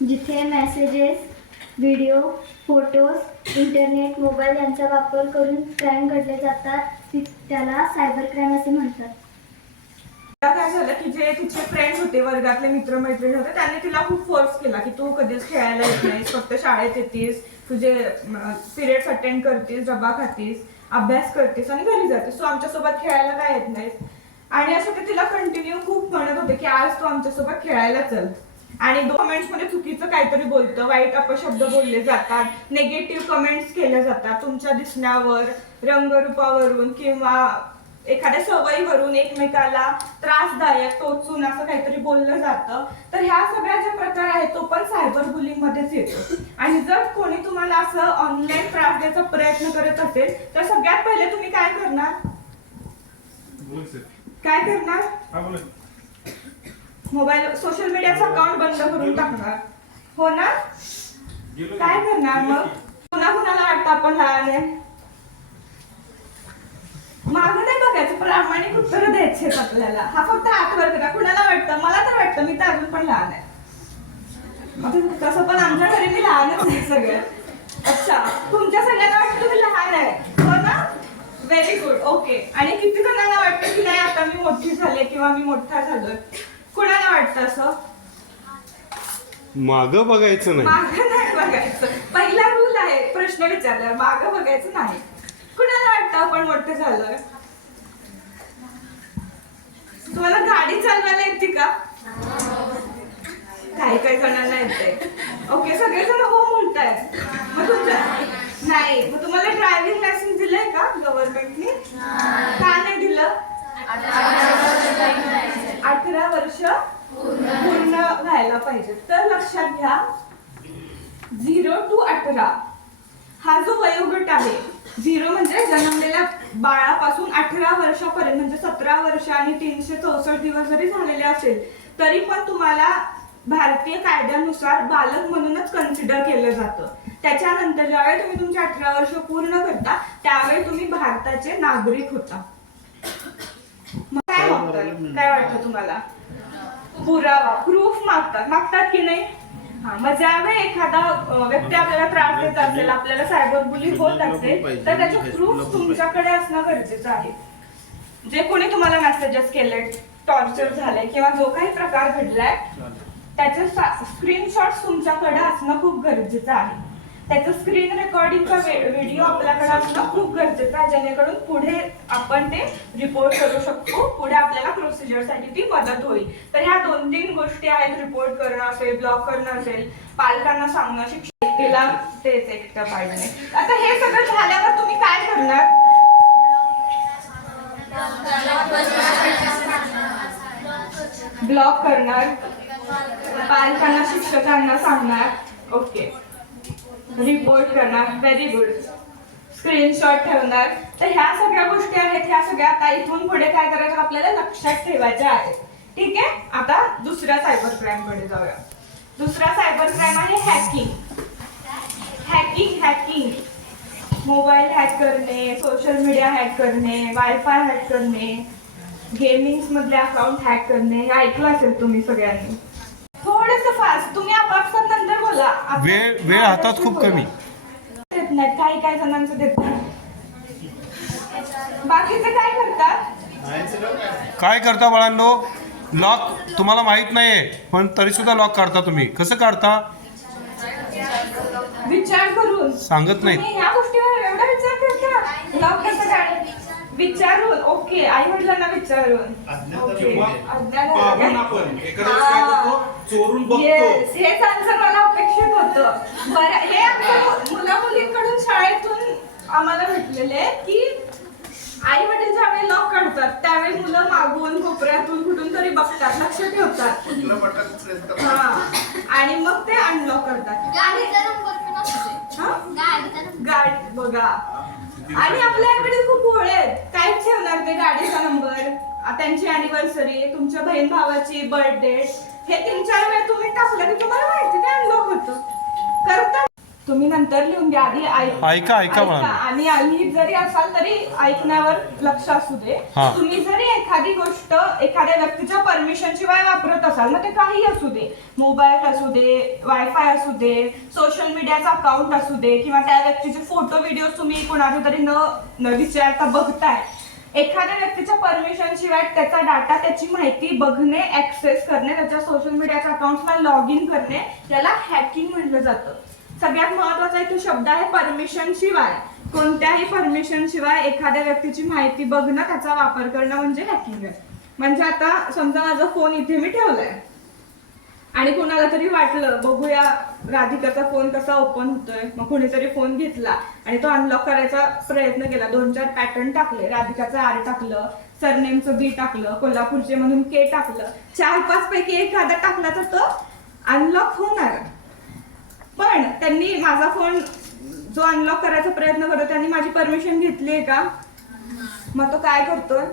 जिथे messages, video, photos, internet, mobile यांचा वापर करून क्राईम घडले जातात त्याला सायबर क्राईम असे म्हणतात. काय झालं की जे तिचे फ्रेंड होते, वर्गातले मित्रमैत्रिणी होते, त्यांनी तिला खूप फोर्स केला की तू कधीच खेळायला येत नाहीस, फक्त शाळेत येतीस, तुझे पिरियड्स अटेंड करतीस, डबा खातीस, अभ्यास करतीस आणि घरी जातीस, तू आमच्यासोबत खेळायला काय येत नाहीस. आणि असं ते तिला कंटिन्यू खूप म्हणत होते की आज तू आमच्यासोबत खेळायला चल. आणि कमेंट्स मध्ये चुकीचं काहीतरी बोलतं, वाईट अपशब्द बोलले जातात, नेगेटिव्ह कमेंट्स केले जातात तुमच्या दिसण्यावर, रंगरूपावरून किंवा एखाद्या सवयीवरून एकमेकाला त्रासदायक, टोचून असं काहीतरी बोललं जातं. तर ह्या सगळ्या जे प्रकार आहेत तो पण सायबर बुलिंग मध्येच येतो. आणि जर कोणी तुम्हाला असं ऑनलाईन त्रास द्यायचा प्रयत्न करत असेल तर सगळ्यात पहिले तुम्ही काय करणार? मोबाईल, सोशल मीडियाचं अकाउंट बंद करून टाकणार, हो ना? काय करणार मग? कुणाला वाटतं आपण लहान आहे? मागं नाही बघायचं, प्रामाणिक उत्तर द्यायचे आपल्याला. हा फक्त हात वर करा. कुणाला वाटतं? मला तर वाटतं मी तर अजून पण लहान आहे. तसं पण आमच्या घरी मी लहानच आहे सगळं. अच्छा, तुमच्या सगळ्यांना वाटतं तुम्ही लहान आहे, हो ना? Very good, okay. आणि किती जणांना वाटतं की नाही आता मी मोठी झाले किंवा मी मोठा झालोय? कुणाला वाटतं असं? मागं बघायचं नाही. मागं नाही बघायचं. पहिला रूल आहे प्रश्न विचारल्यावर मागं बघायचं नाही. कुणाला वाटतं आपण मोठे झालोय? तुम्हाला गाडी चालवायला येते का? काही जणांना येते. ओके, सगळेजण हो म्हणतायत. मग तुमच्या नाही, मग तुम्हाला ड्रायव्हिंग लायसन्स दिलंय का गव्हर्नमेंटने? का नाही दिलं? 18 वर्ष पूर्ण व्हायला पाहिजे. तर लक्षात घ्या, 0 to 18 हा जो वयोगट आहे, 0 म्हणजे जन्मलेल्या बाळापासून 18 वर्षापर्यंत, म्हणजे 17 वर्ष आणि 364 दिवस जरी झालेले असेल तरी पण तुम्हाला भारतीय कायद्यानुसार बालक म्हणूनच कन्सिडर केलं जातं. त्याच्यानंतर ज्यावेळी तुम्ही तुमचे 18 वर्ष पूर्ण करता त्यावेळी तुम्ही भारताचे नागरिक होता. मग काय मागतात? काय वाटतं तुम्हाला? पुरावा, प्रूफ मागतात की नाही? मग ज्यावेळी एखादा व्यक्ती आपल्याला त्रास देत असेल, आपल्याला सायबर बुलिंग होत असेल तर त्याचे प्रूफ तुमच्याकडे असणं गरजेचं आहे. जे कोणी तुम्हाला मेसेजेस केले, टॉर्चर झाले किंवा जो काही प्रकार घडलाय त्याचे स्क्रीनशॉट्स तुमच्याकडे असणं खूप गरजेचं आहे. त्याचं स्क्रीन रेकॉर्डिंगचा व्हिडिओ आपल्याकडे असणं खूप गरजेचं आहे, जेणेकरून पुढे आपण ते रिपोर्ट करू शकतो. पुढे आपल्याला प्रोसिजरसाठी ती मदत होईल. तर ह्या 2-3 गोष्टी आहेत, रिपोर्ट करणं असेल, ब्लॉक करणं असेल, पालकांना सांगणं, शिक्षिकेला तेच एकटं पाडणे. आता हे सगळं झाल्यावर तुम्ही काय करणार? ब्लॉक करणार, पालकांना, शिक्षकांना सांगणार, ओके, रिपोर्ट करणार, व्हेरी गुड, स्क्रीनशॉट ठेवणार. तर ह्या सगळ्या गोष्टी आहेत, ह्या सगळ्या आता इथून पुढे काय करायचं आपल्याला लक्षात ठेवायच्या आहेत. ठीक आहे, आता दुसऱ्या सायबर क्राईम कडे जाऊया. दुसरा सायबर क्राईम आहे हॅकिंग. हॅकिंग मोबाईल हॅक करणे, सोशल मीडिया हॅक करणे, वायफाय हॅक करणे, गेमिंग मधले अकाउंट हॅक करणे. हे ऐकलं असेल तुम्ही सगळ्यांनी. थोडंसं फास्ट, तुम्ही आपापसात नंतर बोला. वेळ हातात खूप कमी. देत नाही, काही जणांचं देत नाही. बाकीचे काय करतात? काय करता बाळांनो? लॉक तुम्हाला माहित नाहीये पण तरी सुद्धा लॉक काढता तुम्ही. कसं काढता? विचार करून. सांगत नाही. ह्या गोष्टीवर एवढा विचार करता? लॉक कसं काढ? विचारून, ओके, आई वडिलांना विचारून. हेच आन्सर मला अपेक्षित होतं. बरं, हे आमच्या मुला मुलींकडून शाळेतून आम्हाला भेटलेले की आई वडील ज्यावेळी लॉक काढतात त्यावेळी मुलं मागून, कोपऱ्यातून, कुठून तरी बघतात, लक्ष ठेवतात, आणि मग ते अनलॉक करतात. गाडी बघा. आणि आपल्या आईवडील खूप भोळे आहेत. काय ठेवणार ते गाडीचा नंबर, त्यांची अॅनिव्हर्सरी, तुमच्या बहीण भावाची बर्थडे, हे 3-4 वेळा तुम्ही टाकलं की तुम्हाला माहिती ते अनलॉक होतं. करतात. तुम्ही नंतर लिहून घ्या, आधी ऐका म्हणा. आणि लिहित जरी असाल तरी ऐकण्यावर लक्ष असू दे. हा. तुम्ही जरी एखादी गोष्ट एखाद्या व्यक्तीच्या परमिशन शिवाय वापरत असाल, मग ते काही असू दे, मोबाईल असू दे, वायफाय असू दे, सोशल मीडियाचा अकाउंट असू दे, किंवा त्या व्यक्तीचे फोटो व्हिडिओ तुम्ही कोणाचे तरी न विचारता बघताय, एखाद्या व्यक्तीच्या परमिशन शिवाय त्याचा डाटा, त्याची माहिती बघणे, ऍक्सेस करणे, त्याच्या सोशल मीडियाच्या अकाउंटला लॉग इन करणे, याला हॅकिंग म्हटलं जातं. सगळ्यात महत्वाचा इथे शब्द आहे परमिशन शिवाय. कोणत्याही परमिशन शिवाय एखाद्या व्यक्तीची माहिती बघणं, त्याचा वापर करणं म्हणजे हॅकिंग आहे. म्हणजे आता समजा माझा फोन इथे मी ठेवलाय आणि कोणाला तरी वाटलं बघूया राधिकाचा फोन कसा ओपन होतोय, मग कोणीतरी फोन घेतला आणि तो अनलॉक करायचा प्रयत्न केला, 2-4 पॅटर्न टाकले, राधिकाचं R टाकलं, सरनेमचं B टाकलं, कोल्हापूरचे म्हणून K टाकलं, 4-5 पैकी एखादा टाकला तर तो अनलॉक होणार. पण त्यांनी माझा फोन जो अनलॉक करायचा प्रयत्न करतो त्यांनी माझी परमिशन घेतली आहे का? मग तो काय करतोय?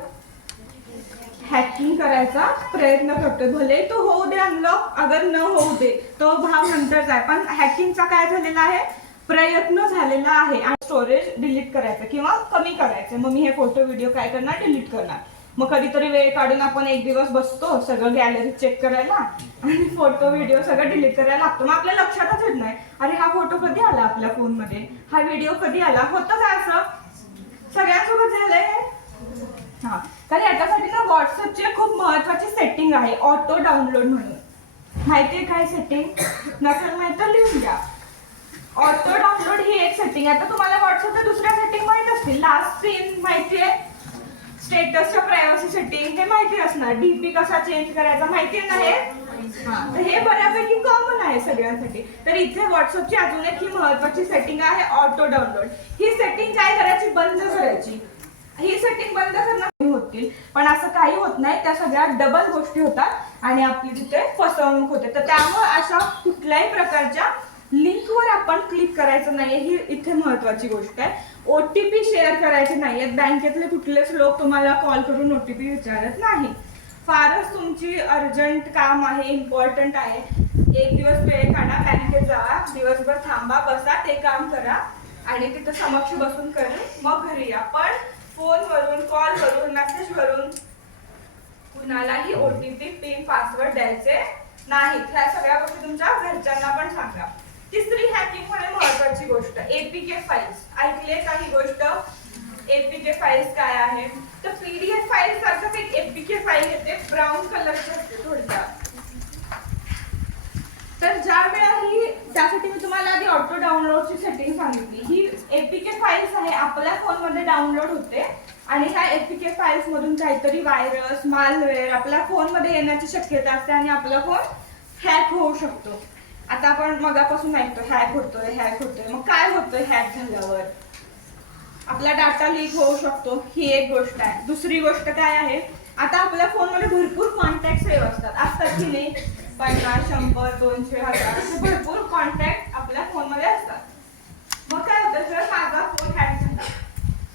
हॅकिंग करायचा प्रयत्न करतोय. भले तो होऊ दे अनलॉक, अगर न होऊ दे तो भाव नंतरचा आहे, पण हॅकिंगचा काय झालेला आहे? प्रयत्न झालेला आहे. आणि स्टोरेज डिलीट करायचं किंवा कमी करायचं. मग मी हे फोटो व्हिडिओ काय करणार? डिलीट करणार. मग कधीतरी वेळ काढून आपण एक दिवस बसतो सगळं गॅलरी चेक करायला आणि फोटो व्हिडिओ सगळं डिलीट करायला लागतो. मग आपल्या लक्षातच येत नाही, अरे हा फोटो कधी आला आपल्या फोनमध्ये, हा व्हिडिओ कधी आला. होतं का असं? सगळ्यांसोबत झालंय. हा, तर याच्यासाठी ना व्हॉट्सअपची खूप महत्वाची सेटिंग आहे, ऑटो डाउनलोड म्हणून. माहितीये काय सेटिंग? नसेल माहिती तर लिहून घ्या. ऑटो डाउनलोड ही एक सेटिंग. आता तुम्हाला व्हॉट्सअपच्या दुसऱ्या सेटिंग माहित असतील. लास्ट सीन माहितीये, स्टेटसच्या प्रायव्हसी सेटिंग हे माहिती असणार, डीपी कसा चेंज करायचा माहिती आहे ना हे. हे बऱ्यापैकी कॉमन आहे सगळ्यांसाठी. तर इथे व्हॉट्सअपची अजून एक ही महत्वाची सेटिंग आहे, ऑटो डाउनलोड. ही सेटिंग काय करायची? बंद करायची. ही सेटिंग बंद करणं होतील, पण असं काही होत नाही. त्या सगळ्या डबल गोष्टी होतात आणि आपली तिथे फसवणूक होते. तर त्यामुळे अशा कुठल्याही प्रकारच्या लिंकवर आपण क्लिक करायचं नाहीये, ही इथे महत्वाची गोष्ट आहे. OTP शेअर करायचे नाहीयेत. बँकेतले कुठलेच लोक तुम्हाला कॉल करून OTP विचारत नाही. फारच तुमची अर्जंट काम आहे, इम्पॉर्टंट आहे, एक दिवस वेळ काढा, बँकेत जावा, दिवसभर थांबा, बसा, ते काम करा आणि तिथं समक्ष बसून करून मग घरी या. पण फोनवरून, कॉलवरून, मेसेजवरून कुणालाही OTP, पिन, पासवर्ड द्यायचे नाहीत. ह्या सगळ्या गोष्टी तुमच्या घरच्यांना पण सांगा. तिसरी हॅकिंग मध्ये महत्वाची गोष्ट, APK फाईल्स. ऐकले का ही गोष्ट? APK फाईल्स काय आहे? तर PDF फाईल सारखं एक APK फाईल येते, ब्राऊन कलरची असते थोडक्यात. तर ज्या वेळा ही, त्यासाठी मी तुम्हाला आधी ऑटो डाउनलोडची सेटिंग सांगितली. ही APK फाईल्स आहे, आपल्या फोनमध्ये डाउनलोड होते आणि ह्या APK फाईल्स मधून काहीतरी व्हायरस, मालवेअर आपल्या फोनमध्ये येण्याची शक्यता असते आणि आपला फोन हॅक होऊ शकतो. आता आपण मगापासून ऐकतो हॅक होतोय, हॅक होतोय. मग काय होतोय हॅक झाल्यावर? आपला डाटा लीक होऊ शकतो, ही एक गोष्ट आहे. दुसरी गोष्ट काय आहे? आता आपल्या फोनमध्ये भरपूर कॉन्टॅक्ट सेव्ह असतात की नाही? 50, 100, 200, 1000 असे भरपूर कॉन्टॅक्ट आपल्या फोनमध्ये असतात. मग काय होतं? जर माझा फोन हॅक झाला,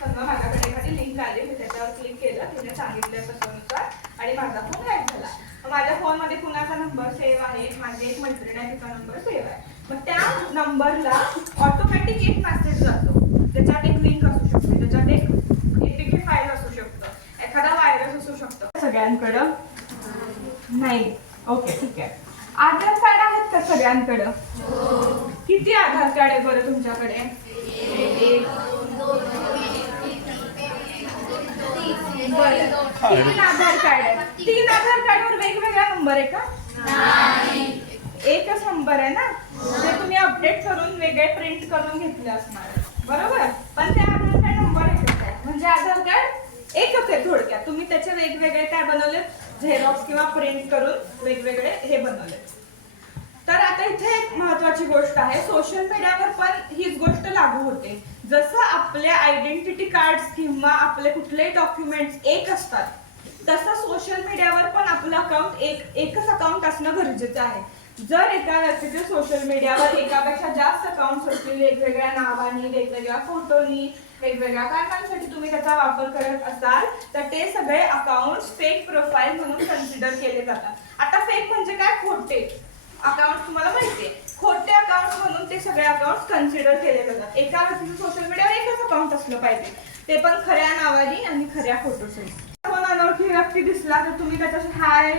समजा माझ्याकडे एखादी लिंक आली, मी त्याच्यावर क्लिक केलं, तिने सांगितलं तसंनुसार आणि माझा फोन हॅक झाला. माझ्या फोनमध्ये कुणाचा नंबर सेव्ह आहे? माझी एक मैत्रीण आहे, तिचा नंबर सेव्ह आहे. मग त्या नंबरला ऑटोमॅटिक एक मेसेज जातो, त्याच्यात एक लिंक असू शकते, त्याच्यात एक APK फाईल असू शकतं, एखादा व्हायरस असू शकतो. सगळ्यांकडं नाही. ओके, ठीक आहे. आधार कार्ड आहेत का सगळ्यांकडं? किती आधार कार्ड आहे बरं तुमच्याकडे? 1, 2, 3 आधार कार्ड आहे. 3 आधार कार्डवर वेगवेगळा नंबर आहे का? एकच नंबर आहे ना? ते तुम्ही अपडेट करून वेगळे प्रिंट करून घेतले असणार, बरोबर? पण ते आधार कार्ड नंबर एकच आहे, म्हणजे आधार कार्ड एकच आहे थोडक्यात. तुम्ही त्याचे वेगवेगळे काय बनवले? झेरॉक्स किंवा प्रिंट करून वेगवेगळे हे बनवले. तर आता इथे एक महत्वाची गोष्ट आहे, सोशल मीडियावर पण हीच गोष्ट लागू होते. जसं आपले आयडेंटिटी कार्ड्स किंवा आपले कुठलेही डॉक्युमेंट्स एक असतात, तसं सोशल मीडियावर पण आपलं अकाउंट एकच अकाउंट असणं गरजेचं आहे. जर एका व्यक्तीचे सोशल मीडियावर एकापेक्षा जास्त अकाउंट्स असतील, वेगवेगळ्या नावानी, वेगवेगळ्या फोटोनी, वेगवेगळ्या कारणांसाठी तुम्ही त्याचा वापर करत असाल, तर ते सगळे अकाउंट्स फेक प्रोफाईल म्हणून कन्सिडर केले जातात. आता फेक म्हणजे काय? खोटे अकाउंट. तुम्हाला माहितीये, खोटे अकाउंट म्हणून ते सगळे अकाउंट कन्सिडर केले जातात. एका व्यक्तीचं सोशल मीडियावर एकच अकाउंट असलं पाहिजे, ते पण खऱ्या नावाने आणि खऱ्या फोटोसहित. कोण अनोळखी व्यक्ती दिसला तर तुम्ही त्याच्याशी हाय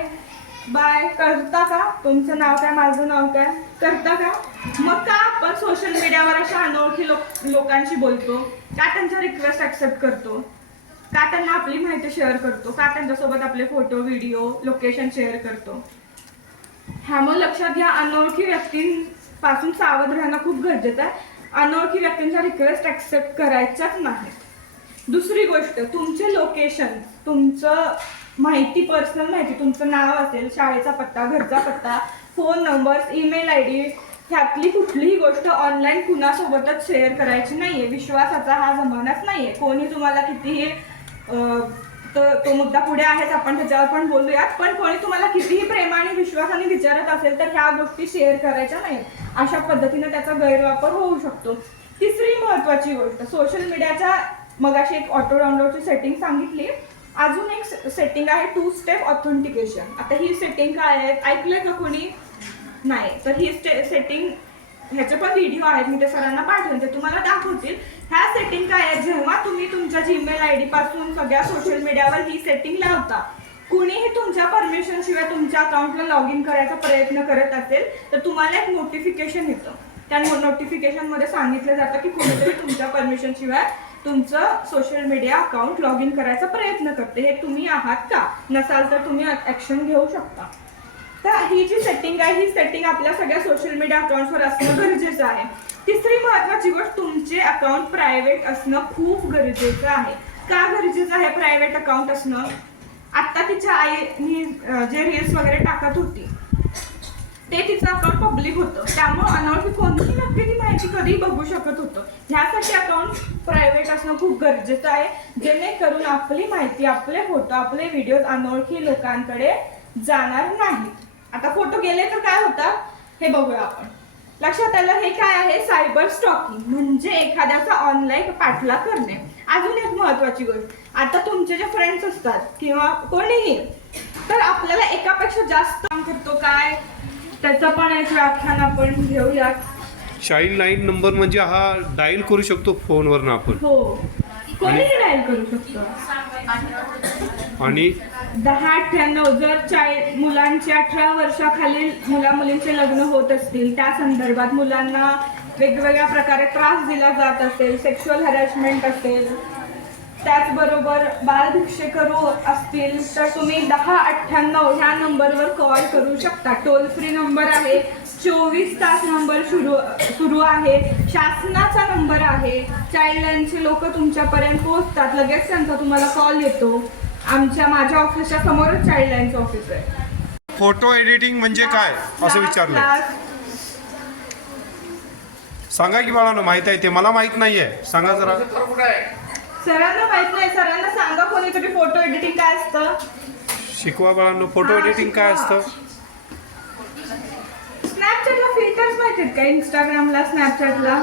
बाय करता का? तुमचं नाव काय, माझं नाव काय, करता का? मग का आपण सोशल मीडियावर अशा अनोळखी लोकांशी बोलतो? का त्यांच्या रिक्वेस्ट ऍक्सेप्ट करतो? का त्यांना आपली माहिती शेअर करतो? का त्यांच्यासोबत आपले फोटो व्हिडिओ लोकेशन शेअर करतो? ह्यामुळे लक्षात घ्या, अनोळखी व्यक्तींपासून सावध राहणं खूप गरजेचं आहे. अनोळखी व्यक्तींच्या रिक्वेस्ट ऍक्सेप्ट करायच्याच नाहीत. दुसरी गोष्ट, तुमचे लोकेशन, तुमचं माहिती, पर्सनल माहिती, तुमचं नाव असेल, शाळेचा पत्ता, घरचा पत्ता, फोन नंबर, ईमेल ID, ह्यातली कुठलीही गोष्ट ऑनलाईन कुणासोबतच शेअर करायची नाहीये. विश्वासाचा हा जमानाच नाहीये. कोणी तुम्हाला कितीही तो मुद्दा पुढे आहेच, आपण त्याच्यावर पण बोलूयात. पण कोणी तुम्हाला कितीही प्रेमाने विश्वासाने विचारत असेल तर ह्या गोष्टी शेअर करायच्या नाहीत. अशा पद्धतीने त्याचा गैरवापर होऊ शकतो. तिसरी महत्वाची गोष्ट, सोशल मीडियाच्या मगाशी एक ऑटो डाउनलोडची सेटिंग सांगितली, अजून एक सेटिंग आहे 2 स्टेप ऑथेंटिकेशन. आता ही सेटिंग काय आहे, ऐकलंय का कोणी? नाही. तर ही सेटिंग, ह्याचे पण व्हिडिओ आहेत, मी ते सरांना पाठवून ते तुम्हाला दाखवतील. ह्या सेटिंग काय आहे, जेव्हा तुम्ही तुमच्या जीमेल ID पासून सगळ्या सोशल मीडियावर ही सेटिंग लावता, कुणीही तुमच्या परमिशन शिवाय तुमच्या अकाउंटला लॉग इन करायचा प्रयत्न करत असेल तर तुम्हाला एक नोटिफिकेशन येतं. त्या नोटिफिकेशन मध्ये सांगितलं जातं की कोणीतरी तुमच्या परमिशन शिवाय तुमचं social media account log in करायचा प्रयत्न करते. हे तुम्ही आहात का? नसाल तर तुम्ही ऍक्शन घेऊ शकता. तर ही जी सेटिंग आहे, ही सेटिंग आपल्या सगळ्या सोशल मीडिया अकाउंटवर असणं गरजेचं आहे. तिसरी महत्वाची गोष्ट, तुमचे अकाउंट प्रायव्हेट असणं खूप गरजेचं आहे. का गरजेचं आहे प्रायव्हेट अकाउंट असणं? आता तिच्या आईनी जे रील्स वगैरे टाकत होती ते तिचं अकाउंट पब्लिक होतं, त्यामुळे अनोळखी कोणतीही व्यक्ती ती माहिती कधी बघू शकत होतं. ह्यासाठी अकाउंट प्रायव्हेट असणं खूप गरजेचं आहे, जेणेकरून आपली माहिती, आपले फोटो, आपले व्हिडिओ अनोळखी लोकांकडे जाणार नाहीत. आता फोटो गेले तर काय होतात हे बघूया आपण. लक्षात आलं? हे काय आहे, सायबर स्टॉकिंग, म्हणजे एखाद्याचा ऑनलाईन पाठलाग करणे. अजून एक महत्वाची गोष्ट, आता तुमचे जे फ्रेंड्स असतात किंवा कोणीही, तर आपल्याला एकापेक्षा जास्त काम करतो काय, त्याचं पण एक व्याख्यान आपण घेऊयात. चाइल्ड लाईन नंबर म्हणजे हा डायल करू शकतो फोनवरनं आपण. हो, कोणीही डायल करू शकतो. आणि 1098 जर मुलांचे 18 वर्षाखालील मुला मुलींचे लग्न होत असतील, त्या संदर्भात मुलांना वेगवेगळ्या प्रकारे त्रास दिला जात असेल, सेक्शुअल हॅरॅसमेंट असेल, त्याचबरोबर बालभिक्षेकरू असतील, तर तुम्ही 1098 ह्या नंबरवर कॉल करू शकता. टोल फ्री नंबर आहे, 24 तास नंबर सुरू आहे, शासनाचा नंबर आहे. चाइल्ड लाईनचे लोक तुमच्यापर्यंत पोहोचतात, लगेच त्यांचा तुम्हाला कॉल येतो. माझ्या ऑफिसच्या समोरच चाइल्ड लाईनचं ऑफिस आहे. फोटो एडिटिंग म्हणजे काय असं विचारलं, सांगा की बाळांनो, माहित आहे ते, मला माहित नाहीये, सांगा जरा. सरांना माहित नाही, सरांना सांगा कोणीतरी फोटो एडिटिंग काय असतं. शिकवा बाळांनो, फोटो एडिटिंग काय असतं. स्नॅपचॅटला फिल्टर्स माहितीत का? इंस्टाग्रामला, स्नॅपचॅटला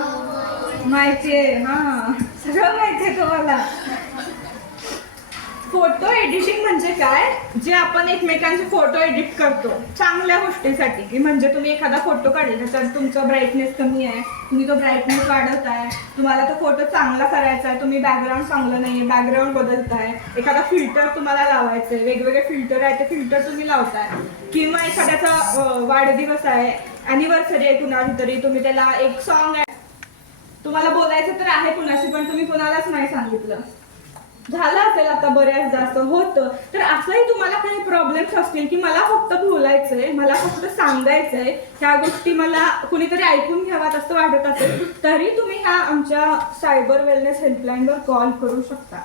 माहितीये? हा, सगळं माहितीये तुम्हाला. फोटो एडिटिंग म्हणजे काय, जे आपण एकमेकांचे फोटो एडिट करतो चांगल्या गोष्टीसाठी, की म्हणजे तुम्ही एखादा फोटो काढला, त्याच्यात तुमचा ब्राईटनेस कमी आहे, तुम्ही तो ब्राईटनेस वाढवताय, तुम्हाला तो फोटो चांगला करायचा आहे, तुम्ही बॅकग्राऊंड चांगलं नाहीये, बॅकग्राऊंड बदलताय, एखादा फिल्टर तुम्हाला लावायचं आहे, वेगवेगळे फिल्टर आहे, ते फिल्टर तुम्ही लावताय, किंवा एखाद्याचा वाढदिवस आहे, अॅनिव्हर्सरी आहे कुणाची तरी, तुम्ही त्याला एक सॉन्ग आहे, तुम्हाला बोलायचं तर आहे कुणाशी, पण तुम्ही कुणालाच नाही सांगितलं, झालं असेल आता बऱ्याच जास्त होतं, तर असंही तुम्हाला काही प्रॉब्लेम्स असतील की मला फक्त बोलायचंय, मला फक्त सांगायचंय, ह्या गोष्टी मला कुणीतरी ऐकून घ्यावात असं वाटत असेल, तरी तुम्ही ह्या आमच्या सायबर वेलनेस हेल्पलाईनवर कॉल करू शकता.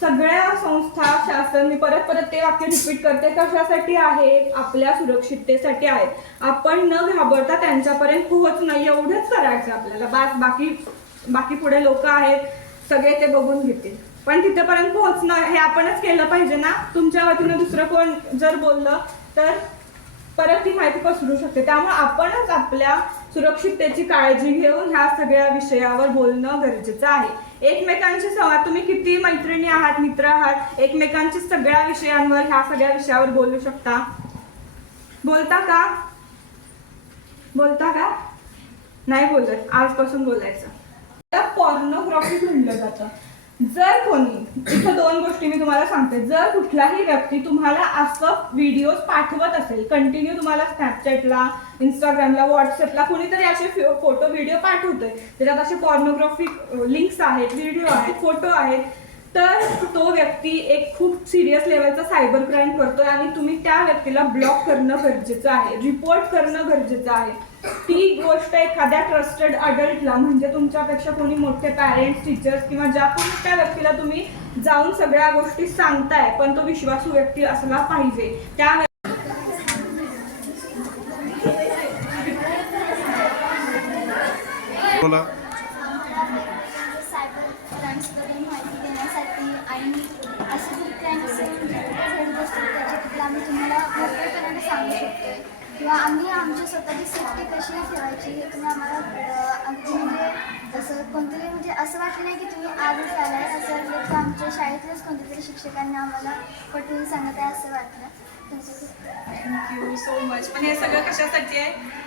सगळ्या संस्था, शासन, मी परत ते वाक्य रिपीट करते, कशासाठी आहेत? आपल्या सुरक्षिततेसाठी आहेत. आपण न घाबरता त्यांच्यापर्यंत पोहोचणं एवढंच करायचं आपल्याला. बाकी पुढे लोक आहेत, सगळे ते बघून घेतील, पण तिथेपर्यंत पोहोचणं हे आपणच केलं पाहिजे ना. तुमच्या वतीनं दुसरं कोण जर बोललं तर परत ती माहिती पसरू शकते. त्यामुळे आपणच आपल्या सुरक्षिततेची काळजी घेऊन ह्या सगळ्या विषयावर बोलणं गरजेचं आहे. एकमेकांशी संवाद, तुम्ही किती मैत्रिणी आहात, मित्र आहात, एकमेकांची सगळ्या विषयांवर, ह्या सगळ्या विषयावर बोलू शकता. बोलता का? बोलता का? नाही बोलत, आजपासून बोलायचं. त्याला पॉर्नोग्राफी म्हणलं जातं. जर कोणी, इथं 2 गोष्टी मी तुम्हाला सांगते. जर कुठलाही व्यक्ती तुम्हाला असं व्हिडिओज पाठवत असेल, कंटिन्यू तुम्हाला स्नॅपचॅटला, इंस्टाग्रामला, व्हॉट्सअपला कुणीतरी असे फोटो व्हिडिओ पाठवतोय त्याच्यात असे पॉर्नोग्राफिक लिंक्स आहेत, व्हिडिओ आहेत, फोटो आहेत, तर तो व्यक्ती एक खूप सिरियस लेवलचा सायबर क्राईम करतोय आणि तुम्ही त्या व्यक्तीला ब्लॉक करणं गरजेचं आहे, रिपोर्ट करणं गरजेचं आहे. ती गोष्ट एखाद्या ट्रस्टेड अडल्टला, म्हणजे तुमच्यापेक्षा कोणी मोठे पॅरेंट्स, टीचर्स किंवा ज्या कोणी त्या व्यक्तीला तुम्ही जाऊन सगळ्या गोष्टी सांगताय, पण तो विश्वासू व्यक्ती असला पाहिजे. त्या बोला. सायबर क्राईम्सबद्दल माहिती देण्यासाठी आणि असे जे क्राईम्स घडत असतात त्याच्याबद्दल आम्ही तुम्हाला मोकळेपणाने सांगू शकतो किंवा आम्ही आमची स्वतःची सेफ्टी कशी ठेवायची हे तुम्ही आम्हाला अगदी म्हणजे असं कोणतंही म्हणजे असं वाटलं नाही की तुम्ही आजच आलाय, असं वाटलं की आमच्या शाळेतल्याच कोणत्या तरी शिक्षकांनी आम्हाला पटवून सांगत आहे असं वाटलं. Thank you so much. पण हे सगळं कशासाठी आहे?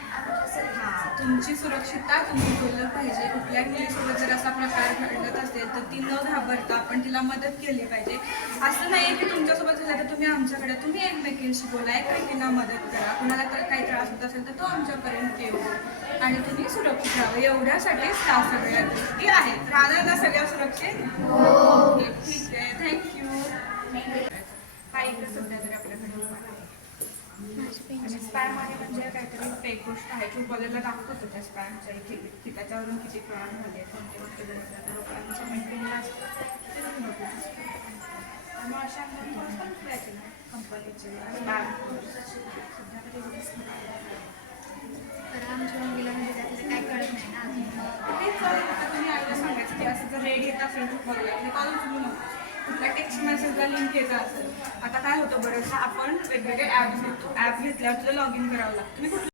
तुमची सुरक्षितता तुम्ही बोललं पाहिजे. कुठल्या मुलीसोबत जर असा प्रकार घडत असेल तर ती न घाबरता आपण तिला मदत केली पाहिजे. असं नाही की तुमच्यासोबत झालं तर तुम्ही आमच्याकडे, तुम्ही एकमेकींशी बोला, एकमेकींना मदत करा. कुणाला तर काही त्रास होत असेल तर तो आमच्यापर्यंत येऊ आणि तुम्ही सुरक्षित राहावं, एवढ्यासाठीच त्या सगळ्या गोष्टी आहेत. राहणार ना सगळ्या सुरक्षित? ओके, ठीक आहे, थँक्यू. काही सध्या तरी आपल्याकडे आणि स्पॅम आहे म्हणजे काहीतरी फेक गोष्ट आहे. ट्रूकॉलरला दाखवत होतं त्या स्पॅमच्या इथे की त्याच्यावरून किती फ्रॉड झाले, कोणते गोष्ट लोकांच्या मेंटेनला त्यामुळे अशा कंपनीचे स्पॅम सध्या तर आमच्या मुलीला म्हणजे त्यातलं काही कळत नाही ना अजून. तेच तुम्ही आईला सांगायचं की असं जर रेड येत असेल ट्रूकॉलरला ते कॉल उचलू नको. कुठल्या टेक्स्ट मेसेजला लिंक येतं असेल. आता काय होतं बरंचसं आपण वेगवेगळे ॲप्स घेतो, ॲप घेतल्यावर तुला लॉग इन करावं लागतं. तुम्ही